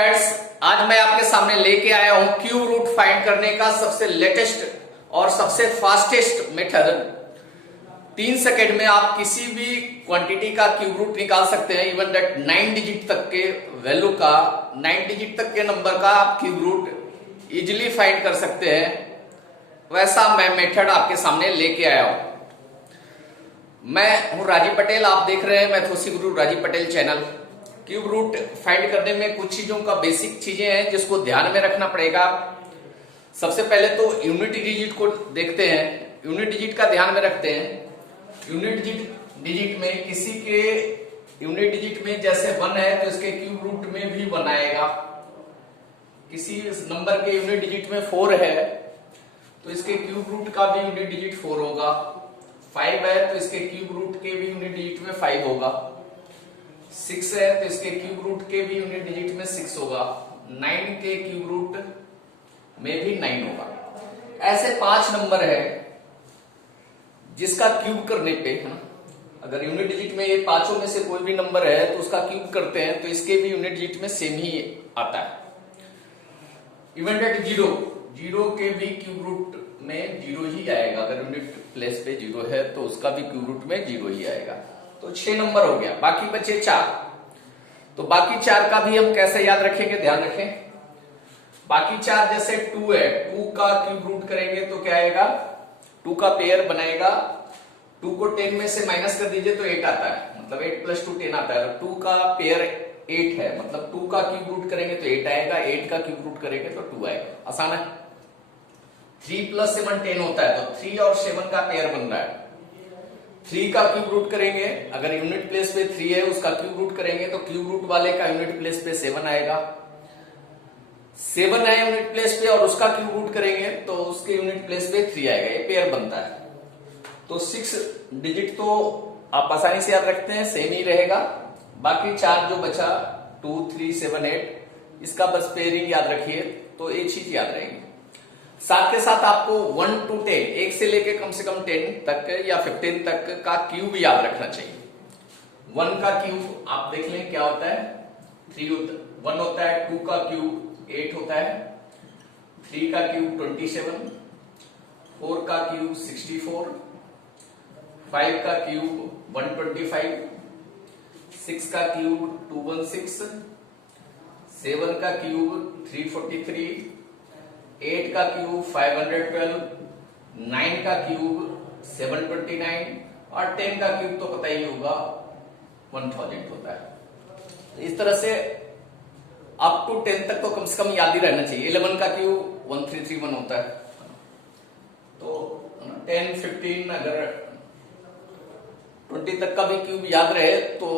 Friends, आज मैं आपके सामने लेके आया हूं क्यूब रूट फाइंड करने का सबसे लेटेस्ट और सबसे फास्टेस्ट मेथड। 3 सेकेंड में आप किसी भी क्वांटिटी का क्यूब रूट निकाल सकते हैं। इवन दैट 9 डिजिट तक के वैल्यू का, 9 डिजिट तक के नंबर का आप क्यूब रूट इजिली फाइंड कर सकते हैं। वैसा मैं मेथड आपके सामने लेके आया हूं। मैं हूं राजीव पटेल, आप देख रहे हैं मैथोसी Guru Rajiv Patel channel. Cube root find करने में कुछ चीजों का बेसिक चीजें हैं जिसको ध्यान में रखना पड़ेगा। सबसे पहले तो यूनिट डिजिट को देखते हैं, यूनिट डिजिट का ध्यान में रखते हैं। यूनिट डिजिट में किसी के यूनिट डिजिट में जैसे 1 है तो इसके क्यूब रूट में भी 1 आएगा। किसी नंबर के यूनिट डिजिट में 4 है तो इसके क्यूब रूट का भी यूनिट डिजिट 4 होगा। 5 है तो इसके क्यूब रूट के भी यूनिट डिजिट में 5 होगा। 6 है तो इसके क्यूब रूट के भी यूनिट डिजिट में 6 होगा। 9 के क्यूब रूट में भी 9 होगा। ऐसे 5 नंबर है जिसका क्यूब करने पे, है ना, अगर यूनिट डिजिट में ये पांचों में से कोई भी नंबर है तो उसका क्यूब करते हैं तो इसके भी यूनिट डिजिट में सेम ही आता है। इवन दैट 0 के भी क्यूब रूट में 0 ही आएगा। अगर यूनिट प्लेस पे 0 है तो उसका भी क्यूब रूट में 0 ही आएगा। तो 6 नंबर हो गया, बाकी बचे 4। तो बाकी 4 का भी हम कैसे याद रखेंगे, ध्यान रखें। बाकी 4 जैसे 2 है, 2 का क्यूब रूट करेंगे तो क्या आएगा, 2 का पेयर बनाएगा। 2 को 10 में से माइनस कर दीजिए तो 8 आता है, मतलब 8 + 2 10 आता है। 2 का पेयर 8 है, मतलब 2 का क्यूब रूट करेंगे तो 8 आएगा। 8 का क्यूब रूट करेंगे तो 2 आएगा। आसान है। 3 + 7 10 होता है, तो 3 और 7 का पेयर बन रहा है। 3 का क्यूब रूट करेंगे, अगर यूनिट प्लेस पे 3 है उसका क्यूब रूट करेंगे तो क्यूब रूट वाले का यूनिट प्लेस पे 7 आएगा। 7 है यूनिट प्लेस पे और उसका क्यूब रूट करेंगे तो उसके यूनिट प्लेस पे 3 आएगा। ये पेयर बनता है। तो 6 डिजिट तो आप आसानी से याद रखते हैं, सेम ही रहेगा। बाकी 4 जो बचा 2 3 7 8, इसका बस पेयरिंग याद रखिए तो एक चीज याद रहेगी। साथ के साथ आपको 1 to 10, 1 से लेके कम से कम 10 तक या 15 तक का क्यूब याद रखना चाहिए। 1 का क्यूब आप देख लें क्या होता है, 1 होता है। 2 का क्यूब 8 होता है। 3 का क्यूब 27। 4 का क्यूब 64। 5 का क्यूब 125। 6 का क्यूब 216। 7 का क्यूब 343। 8 का क्यूब 512। 9 का क्यूब 729 और 10 का क्यूब तो पता ही होगा 1000 होता है। इस तरह से अप टू 10 तक तो कम से कम याद ही रहना चाहिए। 11 का क्यूब 1331 होता है। तो 10 15 अगर 20 तक का भी क्यूब याद रहे तो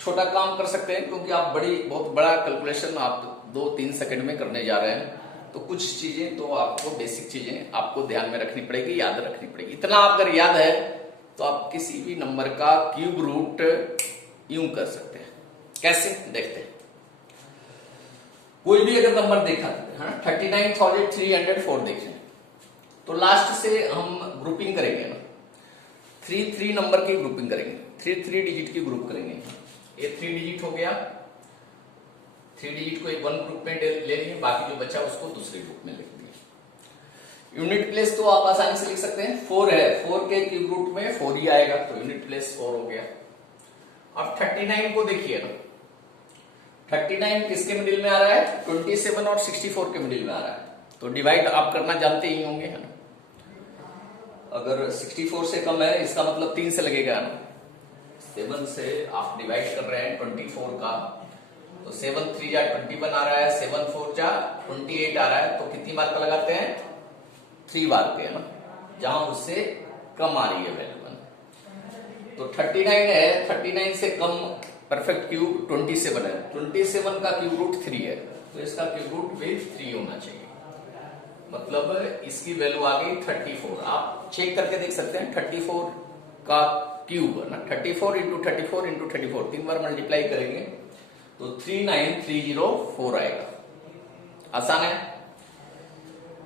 छोटा काम कर सकते हैं, क्योंकि आप बहुत बड़ा कैलकुलेशन आप 2-3 सेकंड में करने जा रहे हैं। तो कुछ चीजें तो आपको, बेसिक चीजें आपको ध्यान में रखनी पड़ेगी, याद रखनी पड़ेगी। इतना अगर याद है तो आप किसी भी नंबर का क्यूब रूट यूं कर सकते हैं। कैसे, देखते हैं। कोई भी अगर नंबर देखा है, 39,304 देखें तो लास्ट से हम ग्रुपिंग करेंगे ना, 3 नंबर की ग्रुपिंग करेंगे। 3 डिजिट की ग्रुप करेंगे। ये 3 डिजिट हो गया। 3 डिजिट को 1 ग्रुप में ले लेंगे, बाकी जो बचा उसको दूसरे ग्रुप में लिख देंगे। यूनिट प्लेस तो आप आसानी से लिख सकते हैं। 4 है, 4 के क्यूब रूट में 4 ही आएगा, तो यूनिट प्लेस 4 हो गया। अब 39 को देखिए ना, 39 किसके मिडिल में आ रहा है, 27 और 64 के मिडिल में आ रहा है। तो डिवाइड आप करना जानते ही होंगे, है ना। अगर 64 से कम है इसका मतलब 3 से लगेगा ना। 7 से आप डिवाइड कर रहे हैं 24 का, तो 7 3 जा 21 आ रहा है, 7 4 जा 28 आ रहा है। तो कितनी बार का लगाते हैं, 3 बार के, है ना, जहां उससे कम आ रही है वैल्यू। तो 39 है, 39 से कम परफेक्ट क्यूब 27 है। 27 का क्यूब रूट 3 है, तो इसका क्यूब रूट भी 3 होना चाहिए। मतलब इसकी वैल्यू आ गई 34। आप चेक करके देख सकते हैं 34 का क्यूब, है ना, 34 इंटू 34 इंटू 34, 3 बार मल्टीप्लाई करेंगे तो 39304 आएगा। आसान है।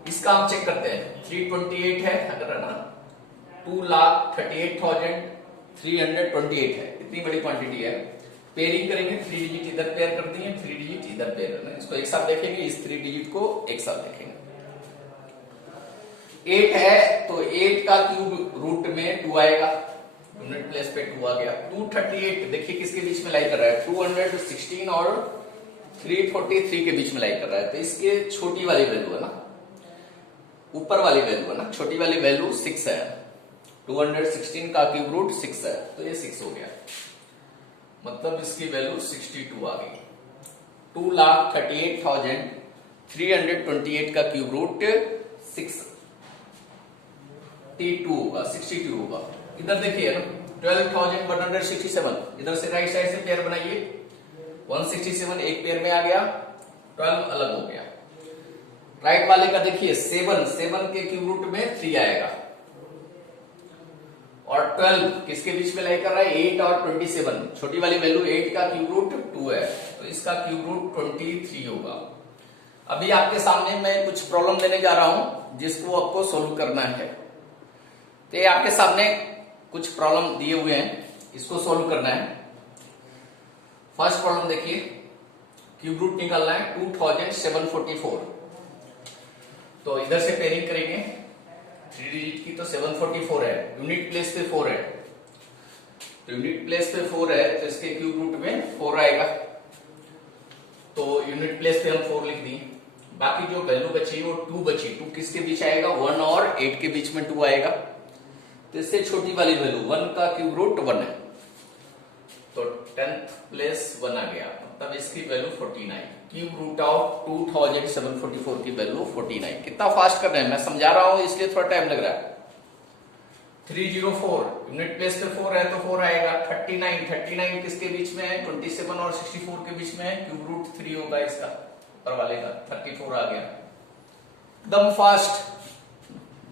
इसका हम चेक करते हैं। 328 है, अगर, है ना, 2,38,328 है, इतनी बड़ी क्वांटिटी है। पेयरिंग करेंगे, 3 डिजिट इधर पेयर कर दिए, 3 डिजिट इधर पेयर करना है। इसको एक साथ देखेंगे, इस 3 डिजिट को एक साथ देखेंगे। 8 है तो 8 का क्यूब रूट में 2 आएगा, यूनिट प्लेस पे 2 आ गया। 238 देखिए किसके बीच में लाई कर रहा है, 216 और 343 के बीच में लाई कर रहा है, तो इसके छोटी वाली वैल्यू है ना, ऊपर वाली वैल्यू है ना, छोटी वाली वैल्यू 6 है। 216 का क्यूब रूट 6 है, तो ये 6 हो गया, मतलब इसकी वैल्यू 62 आ गई। 2,38,328 का क्यूब रूट 62 होगा, 62 होगा। इधर देखिए ना 12,167, इधर से राइट साइड से पेयर बनाइए, 167 एक पेयर में आ गया, 12 अलग हो गया। राइट वाले का देखिए 7 के क्यूब रूट में 3 आएगा, और 12 किसके बीच में लाई कर रहा है, 8 और 27, छोटी वाली वैल्यू 8 का क्यूब रूट 2 है, तो इसका क्यूब रूट 23 होगा। अभी आपके सामने मैं कुछ प्रॉब्लम देने जा रहा हूं जिसको आपको सोल्व करना है। तो ये आपके सामने कुछ प्रॉब्लम दिए हुए हैं, इसको सोल्व करना है। फर्स्ट प्रॉब्लम देखिए, क्यूब रूट निकालना है 2744, तो इधर से पेयरिंग करेंगे, 3 डिजिट की तो 744 है, यूनिट प्लेस पे 4 है, तो यूनिट प्लेस पे 4 है तो इसके क्यूब रूट में 4 आएगा, तो यूनिट प्लेस पे हम 4 लिख दिए। बाकी जो वैल्यू बची वो 2 बची, 2 किसके बीच आएगा, 1 और 8 के बीच में 2 आएगा, तो इससे छोटी वाली वैल्यू 1 का क्यूब रूट 1 है, तो 10th प्लेस 1 आ गया, मतलब इसकी वैल्यू 49। क्यूब रूट ऑफ 2744 की वैल्यू 49। कितना फास्ट कर रहे हैं, मैं समझा रहा हूं इसलिए थोड़ा टाइम लग रहा है। 304 यूनिट प्लेस पे 4 है तो 4 आएगा। 39 किसके बीच में है, 27 और 64 के बीच में है, क्यूब रूट 3 होगा इसका, ऊपर वाले का 34 आ गया। एकदम फास्ट,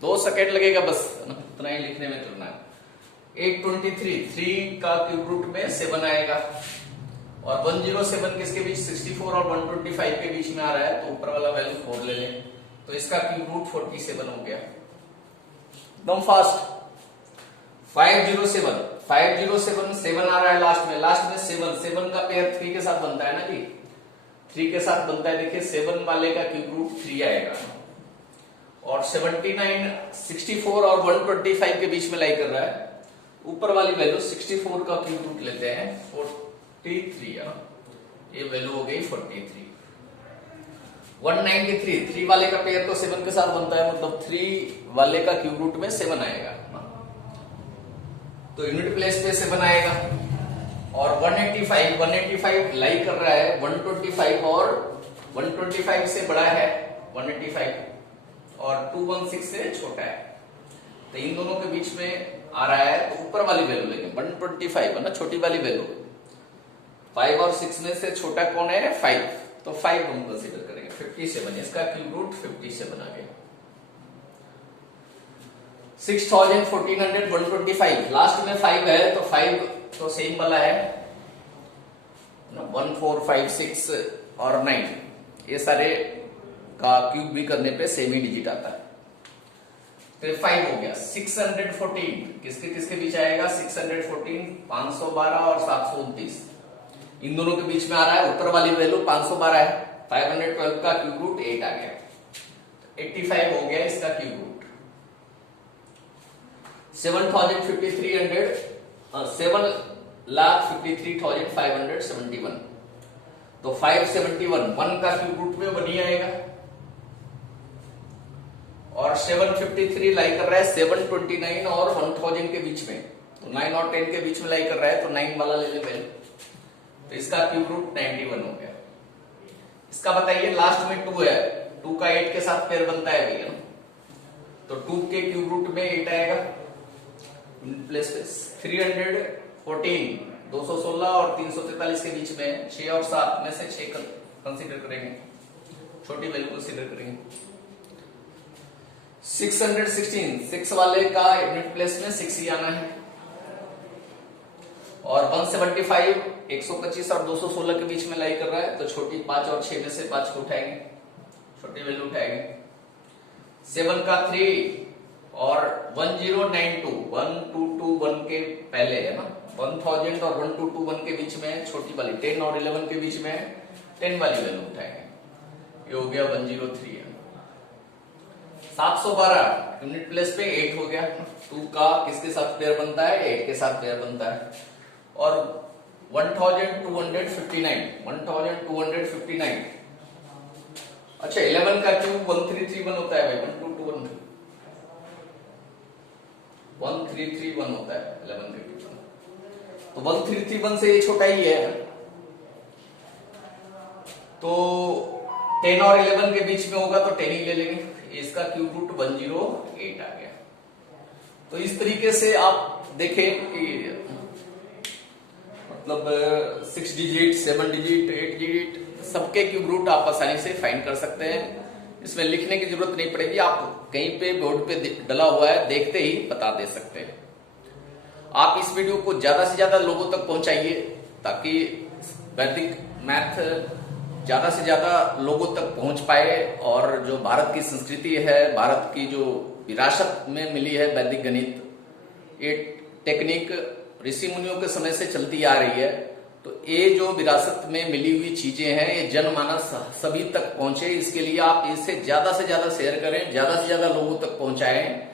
2 सेकेंड लगेगा बस, उतना ही लिखने में करना है। 823 3 का क्यूब रूट में 7 आएगा, और 107 किसके बीच, 64 और 125 के बीच में आ रहा है, तो ऊपर वाला वैल्यू 4 ले लें, तो इसका क्यूब रूट 47 हो गया, एकदम फास्ट। 507 7 आ रहा है लास्ट में 7 का पेयर 3 के साथ बनता है ना जी, 3 के साथ बनता है, देखिए 7 वाले का क्यूब रूट 3 आएगा, और 79 64 और 125 के बीच में लाई कर रहा है, ऊपर वाली वैल्यू 64 का क्यूब रूट लेते हैं 43 है, ये वैल्यू हो गई 43। 193 3 वाले का पेयर तो 7 के साथ बनता है, मतलब 3 वाले का क्यूब रूट में 7 आएगा, तो यूनिट प्लेस पे 7 आएगा। और 185 लाई कर रहा है 125 और 125 से बड़ा है 185, और 216 से छोटा है, तो इन दोनों के बीच में आ रहा है, तो ऊपर वाली वैल्यू लेंगे 125 है ना, छोटी वाली वैल्यू। 5 और 6 में से छोटा कौन है, 5, तो 5 हम कंसीडर करेंगे। 57 इसका क्यूब रूट 57 आ गया। 6,1400 125 लास्ट में 5 है, तो 5 तो सेम वाला है, 1 4 5 6 और 9 ये सारे का क्यूब भी करने पे सेम ही डिजिट आता है, तो 5 हो गया। 614 किसके किसके बीच आएगा, 614 512 और 729 इन दोनों के बीच में आ रहा है, ऊपर वाली वैल्यू 512 है, 512 का क्यूब रूट 8 आ गया, 85 हो गया इसका क्यूब रूट। 7,53,571, तो 571 1 का क्यूब रूट में 1 ही आएगा, और 753 लाई कर रहा है 729 और 1000 के बीच में, तो 9 और 10 के बीच में लाई कर रहा है, तो 9 वाला ले ले पहले, तो इसका क्यूब रूट 91 हो गया। इसका बताइए लास्ट में 2 है, 2 का 8 के साथ पेयर बनता है भैया, तो 2 के क्यूब रूट में 8 आएगा, प्लेस पे 314 216 और 343 के बीच में 6 और 7 में से 6 कंसीडर करेंगे, छोटी वैल्यू कंसीडर करेंगे। 616 6 वाले का यूनिट प्लेस में 6 ही आना है, और 175 125 और 216 के बीच में लाई कर रहा है, तो छोटी 5 और 6 में से 5 को उठाएंगे, छोटी वैल्यू उठाएंगे। 7 का 3 और 1092 1221 के पहले है ना, 1000 और 1221 के बीच में छोटी वाली 10 और 11 के बीच में 10 वाली वैल्यू उठाएंगे। ये हो गया 103 है। 712 यूनिट प्लेस पे 8 हो गया। 2 का किसके साथ पेयर बनता है? 8 के साथ पेयर बनता है। और 1259 अच्छा 11 का क्यूब 1331 होता है भाई। 1331 होता है 11 का क्यूब। तो 1331 से ये छोटा ही है। तो 10 और 11 के बीच में होगा तो 10 ही ले लेंगे। इसका क्यूब रूट 108 आ गया। तो इस तरीके से आप देखें कि मतलब 6 डिजिट, 7 डिजिट, 8 डिजिट सबके क्यूब रूट आप आसानी से फाइंड कर सकते हैं। इसमें लिखने की जरूरत नहीं पड़ेगी, आप कहीं पे बोर्ड पे डला हुआ है देखते ही बता दे सकते हैं। आप इस वीडियो को ज्यादा से ज्यादा लोगों तक पहुंचाइए ताकि वैदिक मैथ ज्यादा से ज्यादा लोगों तक पहुंच पाए। और जो भारत की संस्कृति है, भारत की जो विरासत में मिली है वैदिक गणित, ये टेक्निक ऋषि मुनियों के समय से चलती आ रही है। तो ये जो विरासत में मिली हुई चीजें हैं ये जनमानस सभी तक पहुंचे, इसके लिए आप इसे ज्यादा से ज्यादा शेयर करें, ज्यादा से ज्यादा लोगों तक पहुंचाएं।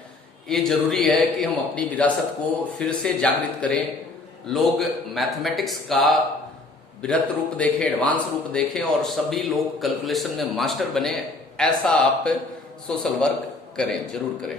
ये जरूरी है कि हम अपनी विरासत को फिर से जागृत करें। लोग मैथमेटिक्स का बृहत रूप देखें, एडवांस रूप देखें और सभी लोग कैलकुलेशन में मास्टर बने। ऐसा आप सोशल वर्क करें, जरूर करें।